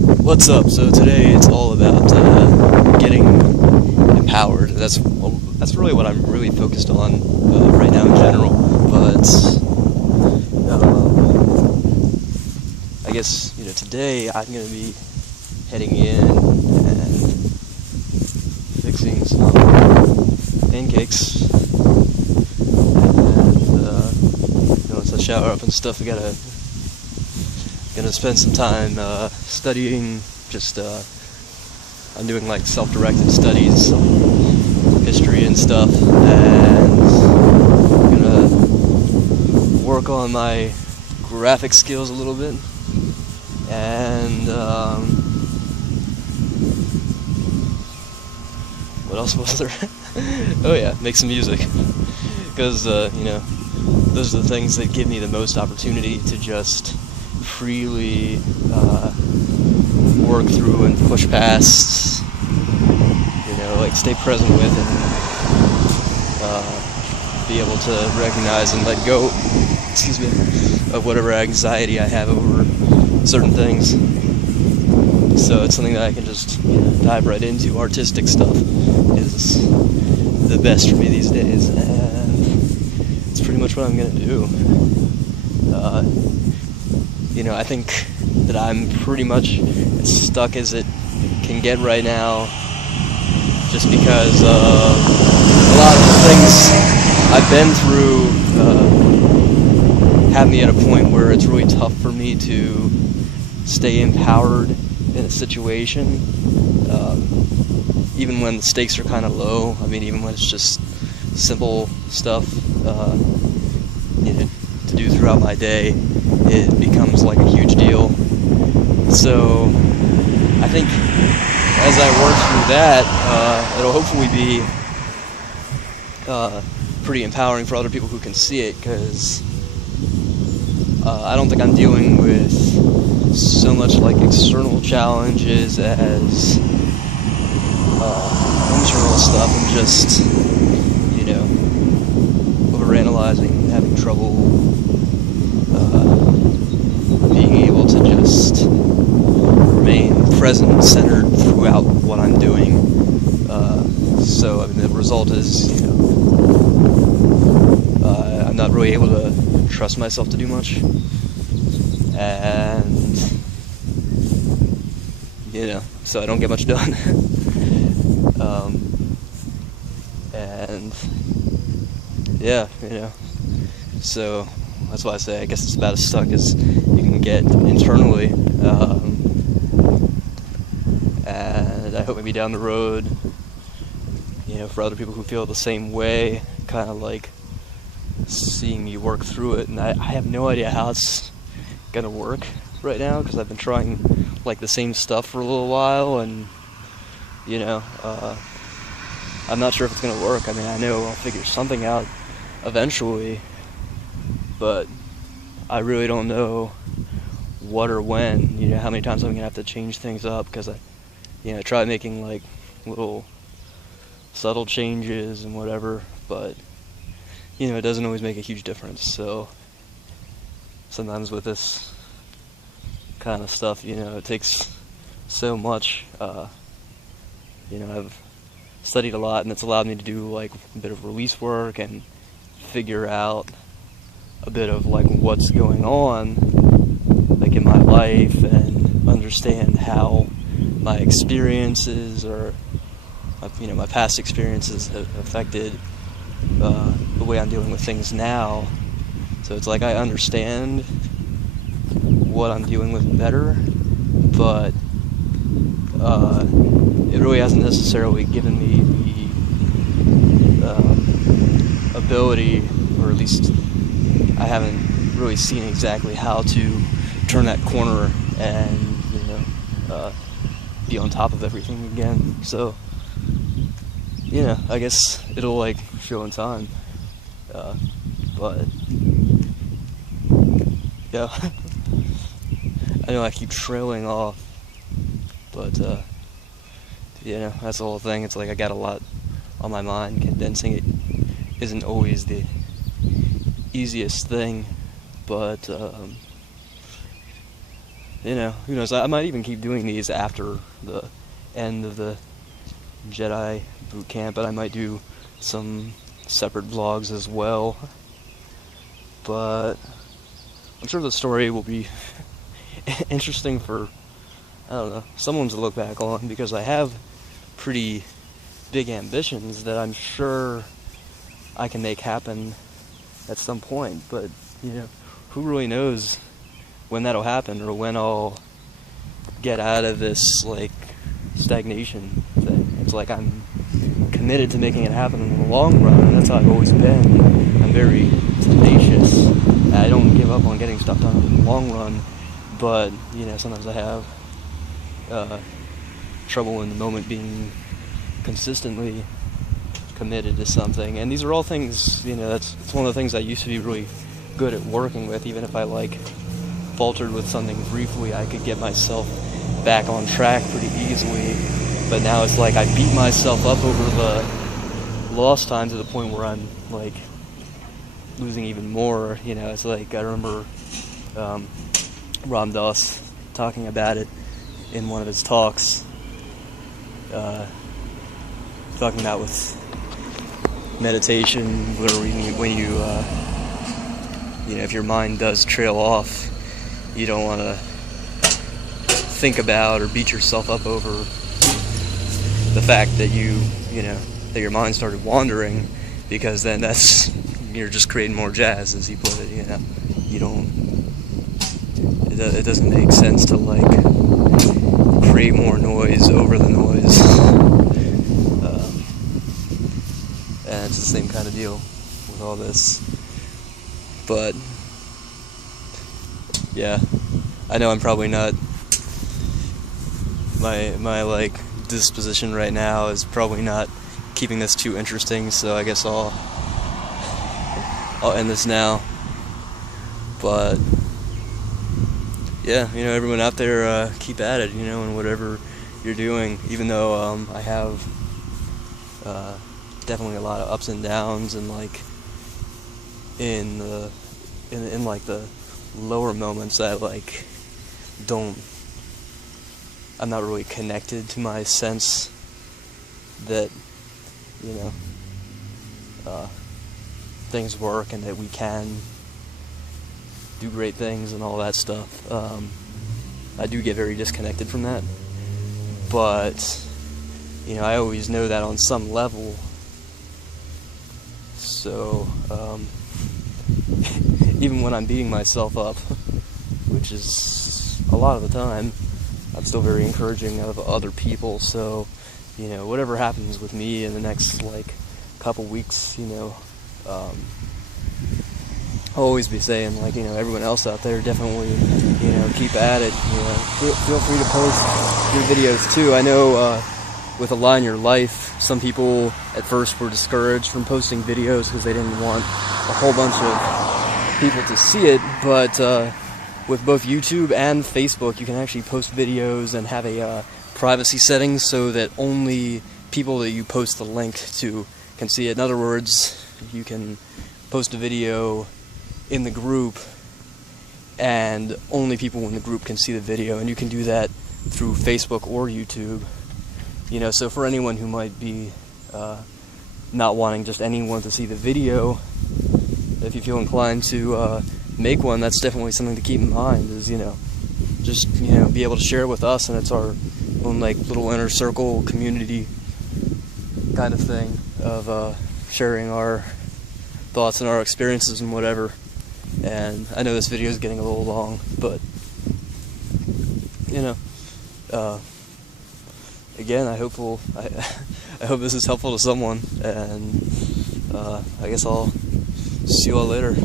What's up? So today it's all about getting empowered. That's really what I'm really focused on right now in general. But I guess today I'm gonna be heading in and fixing some pancakes. And once I shower up and stuff, gonna spend some time studying. I'm doing like self-directed studies, history and stuff, and I'm gonna work on my graphic skills a little bit, and what else was there? Oh yeah, make some music, because those are the things that give me the most opportunity to just freely work through and push past, like stay present with and be able to recognize and let go, of whatever anxiety I have over certain things. So it's something that I can just dive right into. Artistic stuff is the best for me these days, and it's pretty much what I'm gonna do. I think that I'm pretty much as stuck as it can get right now, just because a lot of the things I've been through have me at a point where it's really tough for me to stay empowered in a situation, even when the stakes are kind of low. I mean, even when it's just simple stuff to do throughout my day, it becomes like a huge deal. So I think as I work through that, it'll hopefully be pretty empowering for other people who can see it, because I don't think I'm dealing with so much like external challenges as internal stuff, and just overanalyzing, having trouble being able to just remain present and centered throughout what I'm doing. So I mean, the result is I'm not really able to trust myself to do much, and so I don't get much done. And yeah, so that's why I say I guess it's about as stuck as you can get internally. And I hope maybe down the road, for other people who feel the same way, kind of like seeing me work through it. And I have no idea how it's gonna work right now, because I've been trying like the same stuff for a little while, and I'm not sure if it's gonna work. I mean, I know I'll figure something out eventually, but I really don't know what or when, how many times I'm gonna have to change things up, because I try making like little subtle changes and whatever, but it doesn't always make a huge difference. So sometimes with this kind of stuff, it takes so much. I've studied a lot, and it's allowed me to do like a bit of release work and figure out a bit of like what's going on like in my life, and understand how my experiences, or my past experiences, have affected the way I'm dealing with things now. So it's like I understand what I'm dealing with better, but it really hasn't necessarily given me the ability, or at least I haven't really seen exactly how to turn that corner and be on top of everything again. So I guess it'll like show in time, but yeah. I know I keep trailing off, but that's the whole thing. It's like I got a lot on my mind. Condensing it isn't always the easiest thing, but you know, who knows? I might even keep doing these after the end of the Jedi boot camp, but I might do some separate vlogs as well. But I'm sure the story will be interesting for, I don't know, someone to look back on, because I have pretty big ambitions that I'm sure I can make happen at some point. But, you know, who really knows when that'll happen, or when I'll get out of this, like, stagnation thing. It's like I'm committed to making it happen in the long run, and that's how I've always been. I'm very tenacious. I don't give up on getting stuff done in the long run, but, you know, sometimes I have trouble in the moment being consistently committed to something. And these are all things, you know, it's one of the things I used to be really good at working with. Even if I, like, faltered with something briefly, I could get myself back on track pretty easily. But now it's like I beat myself up over the lost time to the point where I'm, like, losing even more. You know, it's like, I remember Ram Dass talking about it in one of his talks, talking about with meditation, where when you you know, if your mind does trail off, you don't want to think about or beat yourself up over the fact that you know, that your mind started wandering, because then you're just creating more jazz, as he put it. You know, you don't, it doesn't make sense to, like, create more noise over the noise. And it's the same kind of deal with all this. But yeah, I know I'm probably not, my like disposition right now is probably not keeping this too interesting, so I guess I'll end this now. But yeah, you know, everyone out there, keep at it, you know, in whatever you're doing. Even though I have definitely a lot of ups and downs, and, like, in like the lower moments that, like, I'm not really connected to my sense that, you know, things work and that we can do great things and all that stuff. I do get very disconnected from that, but, you know, I always know that on some level. So even when I'm beating myself up, which is a lot of the time, I'm still very encouraging of other people. So, you know, whatever happens with me in the next, like, couple weeks, you know, I'll always be saying, like, you know, everyone else out there, definitely, you know, keep at it. You know, feel free to post your videos too. I know with Align Your Life, some people at first were discouraged from posting videos because they didn't want a whole bunch of people to see it, but with both YouTube and Facebook, you can actually post videos and have a privacy setting so that only people that you post the link to can see it. In other words, you can post a video in the group and only people in the group can see the video, and you can do that through Facebook or YouTube. You know, so for anyone who might be not wanting just anyone to see the video, if you feel inclined to make one, that's definitely something to keep in mind, is, you know, just, you know, be able to share it with us, and it's our own, like, little inner circle community kind of thing of sharing our thoughts and our experiences and whatever. And I know this video is getting a little long, but, you know, again, I hope this is helpful to someone, and I guess I'll see you all later.